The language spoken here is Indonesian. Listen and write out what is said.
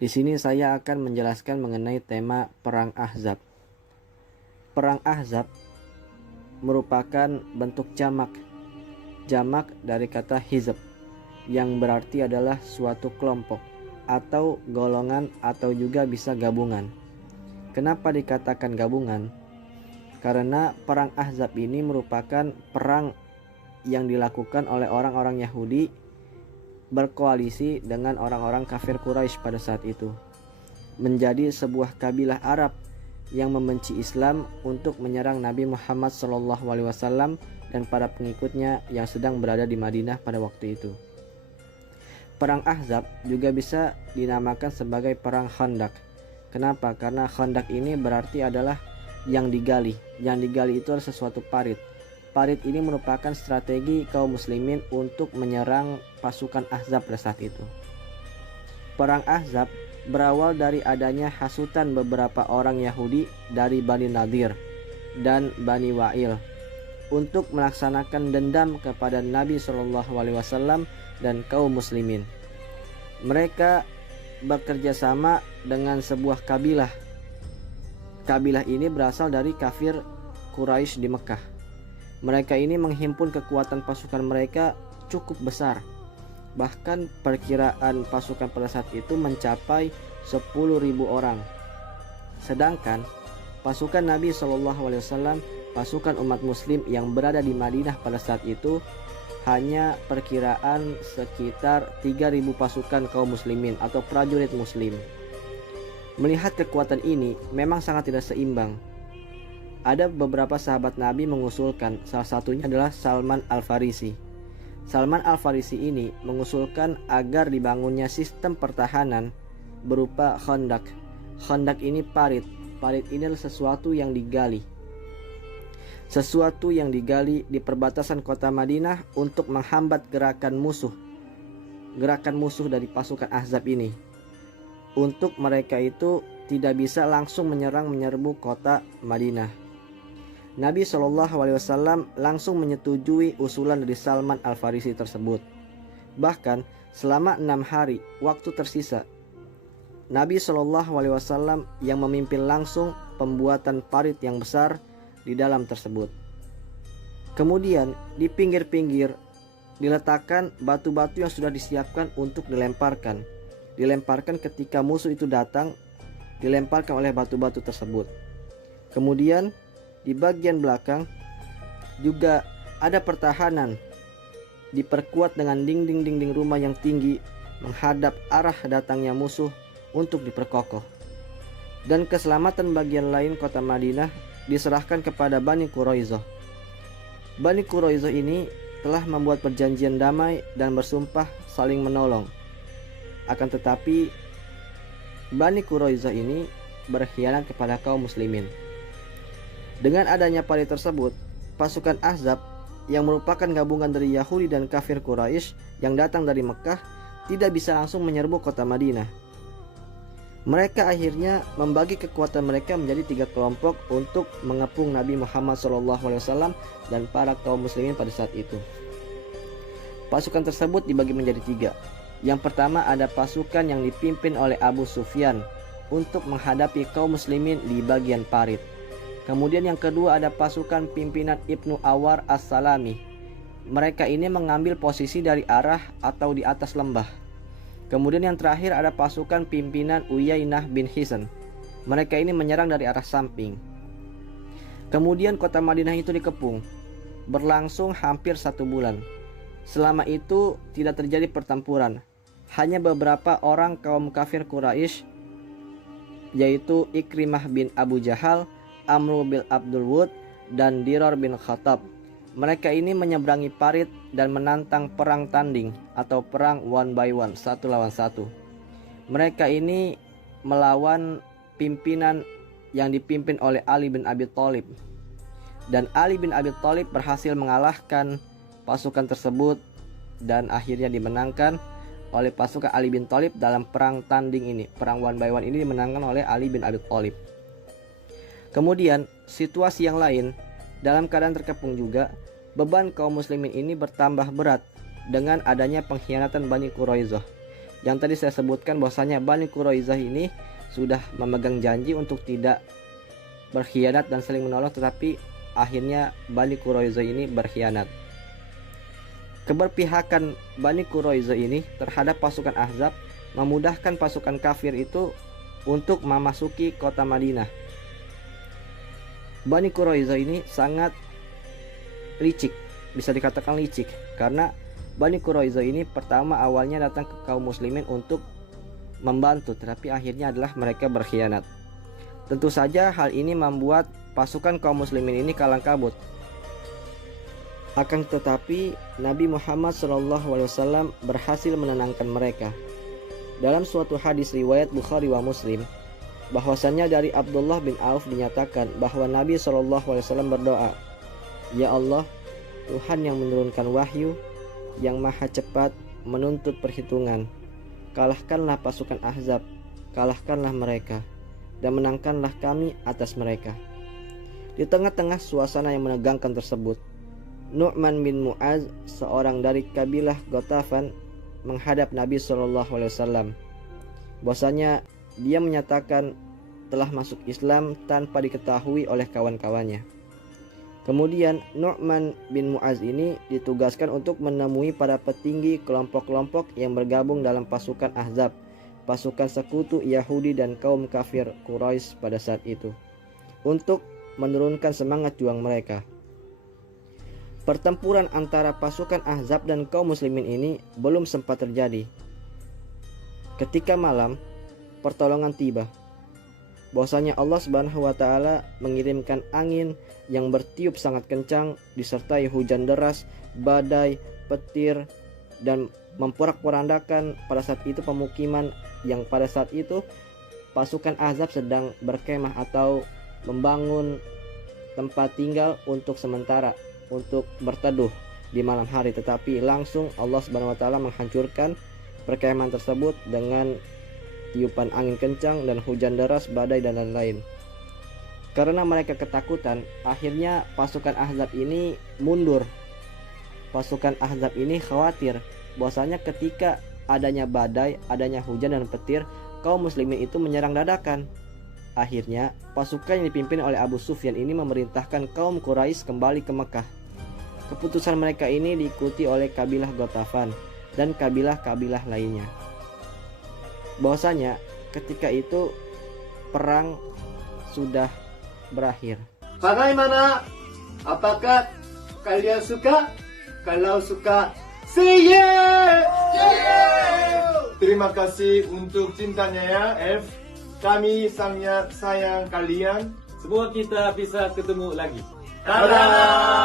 Di sini saya akan menjelaskan mengenai tema Perang Ahzab. Perang Ahzab merupakan bentuk jamak dari kata hizb, yang berarti adalah suatu kelompok atau golongan atau juga bisa gabungan. Kenapa dikatakan gabungan? Karena perang Ahzab ini merupakan perang yang dilakukan oleh orang-orang Yahudi berkoalisi dengan orang-orang kafir Quraisy pada saat itu, menjadi sebuah kabilah Arab yang membenci Islam untuk menyerang Nabi Muhammad SAW dan para pengikutnya yang sedang berada di Madinah pada waktu itu. Perang Ahzab juga bisa dinamakan sebagai perang Khandaq. Kenapa? Karena Khandaq ini berarti adalah yang digali. Yang digali itu adalah sesuatu parit. Parit ini merupakan strategi kaum muslimin untuk menyerang pasukan Ahzab pada saat itu. Perang Ahzab berawal dari adanya hasutan beberapa orang Yahudi dari Bani Nadir dan Bani Wa'il untuk melaksanakan dendam kepada Nabi SAW dan kaum muslimin. Mereka bekerja sama dengan sebuah kabilah. Kabilah ini berasal dari kafir Quraisy di Mekah. Mereka ini menghimpun kekuatan pasukan mereka cukup besar. Bahkan perkiraan pasukan pada saat itu mencapai 10.000 orang. Sedangkan pasukan Nabi SAW, pasukan umat muslim yang berada di Madinah pada saat itu hanya perkiraan sekitar 3.000 pasukan kaum muslimin atau prajurit muslim. Melihat kekuatan ini memang sangat tidak seimbang. Ada beberapa sahabat Nabi mengusulkan, salah satunya adalah Salman Al-Farisi. Salman Al-Farisi ini mengusulkan agar dibangunnya sistem pertahanan berupa khandaq. Khandaq ini parit. Parit ini adalah sesuatu yang digali. Sesuatu yang digali di perbatasan kota Madinah untuk menghambat gerakan musuh. Gerakan musuh dari pasukan Ahzab ini. Untuk mereka itu tidak bisa langsung menyerbu kota Madinah. Nabi SAW langsung menyetujui usulan dari Salman Al-Farisi tersebut. Bahkan selama 6 hari waktu tersisa, Nabi SAW yang memimpin langsung pembuatan parit yang besar di dalam tersebut. Kemudian di pinggir-pinggir diletakkan batu-batu yang sudah disiapkan untuk dilemparkan ketika musuh itu datang, dilemparkan oleh batu-batu tersebut. Kemudian di bagian belakang juga ada pertahanan, diperkuat dengan dinding-dinding rumah yang tinggi menghadap arah datangnya musuh untuk diperkokoh. Dan keselamatan bagian lain kota Madinah diserahkan kepada Bani Quraizoh. Bani Quraizoh ini telah membuat perjanjian damai dan bersumpah saling menolong. Akan tetapi Bani Quraizoh ini berkhianat kepada kaum muslimin. Dengan adanya parit tersebut, pasukan Ahzab yang merupakan gabungan dari Yahudi dan kafir Quraisy yang datang dari Mekah tidak bisa langsung menyerbu kota Madinah. Mereka akhirnya membagi kekuatan mereka menjadi 3 kelompok untuk mengepung Nabi Muhammad SAW dan para kaum muslimin pada saat itu. Pasukan tersebut dibagi menjadi 3. Yang pertama ada pasukan yang dipimpin oleh Abu Sufyan untuk menghadapi kaum muslimin di bagian parit. Kemudian yang kedua ada pasukan pimpinan Ibnu Awar As-Salami. Mereka ini mengambil posisi dari arah atau di atas lembah. Kemudian yang terakhir ada pasukan pimpinan Uyainah bin Hisn. Mereka ini menyerang dari arah samping. Kemudian kota Madinah itu dikepung, berlangsung hampir 1 bulan. Selama itu tidak terjadi pertempuran. Hanya beberapa orang kaum kafir Quraisy, yaitu Ikrimah bin Abu Jahal, Amr bin Abdul Wud, dan Dirar bin Khattab. Mereka ini menyeberangi parit dan menantang perang tanding atau perang 1 by 1, 1 lawan 1. Mereka ini melawan pimpinan yang dipimpin oleh Ali bin Abi Thalib. Dan Ali bin Abi Thalib berhasil mengalahkan pasukan tersebut dan akhirnya dimenangkan oleh pasukan Ali bin Thalib dalam perang tanding ini. Perang 1 by 1 ini dimenangkan oleh Ali bin Abi Thalib. Kemudian situasi yang lain, dalam keadaan terkepung juga, beban kaum muslimin ini bertambah berat dengan adanya pengkhianatan Bani Quraizoh. Yang tadi saya sebutkan bahwasanya Bani Quraizah ini sudah memegang janji untuk tidak berkhianat dan saling menolong, tetapi akhirnya Bani Quraizah ini berkhianat. Keberpihakan Bani Quraizah ini terhadap pasukan Ahzab memudahkan pasukan kafir itu untuk memasuki kota Madinah. Bani Quraizah ini sangat licik, bisa dikatakan licik, karena Bani Quraizah ini pertama awalnya datang ke kaum muslimin untuk membantu, tetapi akhirnya adalah mereka berkhianat. Tentu saja hal ini membuat pasukan kaum muslimin ini kalang kabut. Akan tetapi Nabi Muhammad SAW berhasil menenangkan mereka. Dalam suatu hadis riwayat Bukhari wa Muslim, bahwasannya dari Abdullah bin Auf dinyatakan bahwa Nabi SAW berdoa, "Ya Allah, Tuhan yang menurunkan wahyu, yang maha cepat menuntut perhitungan, kalahkanlah pasukan Ahzab, kalahkanlah mereka, dan menangkanlah kami atas mereka." Di tengah-tengah suasana yang menegangkan tersebut, Nu'man bin Mu'az, seorang dari kabilah Ghatafan, menghadap Nabi SAW. Bahwasanya dia menyatakan telah masuk Islam tanpa diketahui oleh kawan-kawannya. Kemudian Nu'man bin Mu'az ini ditugaskan untuk menemui para petinggi kelompok-kelompok yang bergabung dalam pasukan Ahzab, pasukan sekutu Yahudi dan kaum kafir Quraisy pada saat itu, untuk menurunkan semangat juang mereka. Pertempuran antara pasukan Ahzab dan kaum muslimin ini belum sempat terjadi. Ketika malam, pertolongan tiba. Bahwasanya Allah Subhanahu wa taala mengirimkan angin yang bertiup sangat kencang disertai hujan deras, badai, petir, dan memporak-porandakan pada saat itu pemukiman yang pada saat itu pasukan Ahzab sedang berkemah atau membangun tempat tinggal untuk sementara, untuk berteduh di malam hari. Tetapi langsung Allah Subhanahu wa taala menghancurkan perkemahan tersebut dengan tiupan angin kencang dan hujan deras, badai dan lain-lain. Karena mereka ketakutan, akhirnya pasukan Ahzab ini mundur. Pasukan Ahzab ini khawatir bahwasanya ketika adanya badai, adanya hujan dan petir, kaum muslimin itu menyerang dadakan. Akhirnya pasukan yang dipimpin oleh Abu Sufyan ini memerintahkan kaum Quraisy kembali ke Mekah. Keputusan mereka ini diikuti oleh kabilah Ghatafan dan kabilah-kabilah lainnya. Bahwasanya ketika itu perang sudah berakhir. Bagaimana? Apakah kalian suka? Kalau suka, say yeah! Terima kasih untuk cintanya ya, F. Kami sangat sayang kalian. Semua kita bisa ketemu lagi. Dadah!